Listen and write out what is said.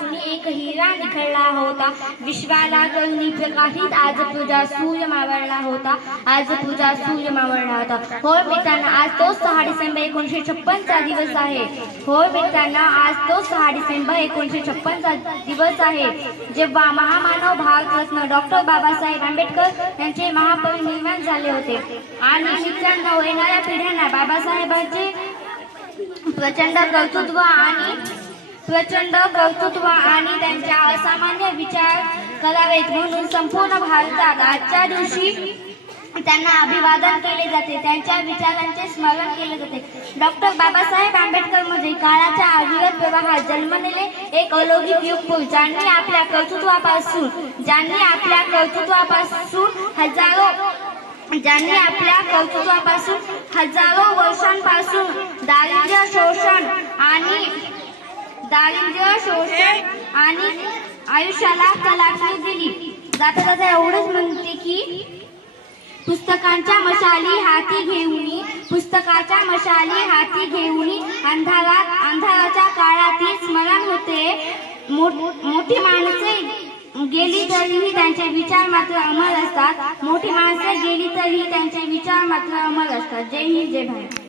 वाचून एक हिरा निखळला होता. विश्वाला कळणी प्रकाशित. आज तुझा सूर्य मावळला होता. आज तुझा सूर्य मावळला होता. होय मित्रांनो आज तो सहा डिसेंबर एकोणीसशे छप्पनचा दिवस आहे. होय मित्रांनो आज तो सहा डिसेंबर एकोणीसशे छप्पनचा दिवस आहे. जेव्हा महामानव भारतरत्न डॉक्टर बाबासाहेब आंबेडकर यांचे महापौर निर्माण झाले होते. आणि मित्रांनो येणाऱ्या पिढ्यांना बाबासाहेबांचे प्रचंड कर्तृत्व आणि प्रचंड कर्तृत्व आणि त्यांच्या असामान्य विचार करावेत. म्हणून संपूर्ण भारतात आजच्या दिवशी त्यांना अभिवादन केले जाते. त्यांच्या विचारांचे स्मरण केले जाते. डॉक्टर बाबासाहेब आंबेडकर म्हणजे काळाच्या अविरत प्रवाहात जन्मलेले एक अलौकिक युग ज्यांनी आपल्या कर्तृत्वापासून ज्यांनी आपल्या कर्तृत्वापासून हजारो ज्यांनी आपल्या कर्तृत्वापासून हजारो वर्षांपासून दारिद्र्य शोषण आणि आयुष्याला कलाटणी दिली. जाता जाता एवढंच म्हणते की पुस्तकांच्या मशाली हाती घेऊन पुस्तकाच्या मशाली हाती घेऊन अंधारात अंधाराच्या काळातील स्मरण होते. मोठी माणसे गेली तरीही त्यांचे विचार मात्र अमर असतात. मोठी माणसे गेली तरीही त्यांचे विचार मात्र अमर असतात. जय हिंद जय भारत.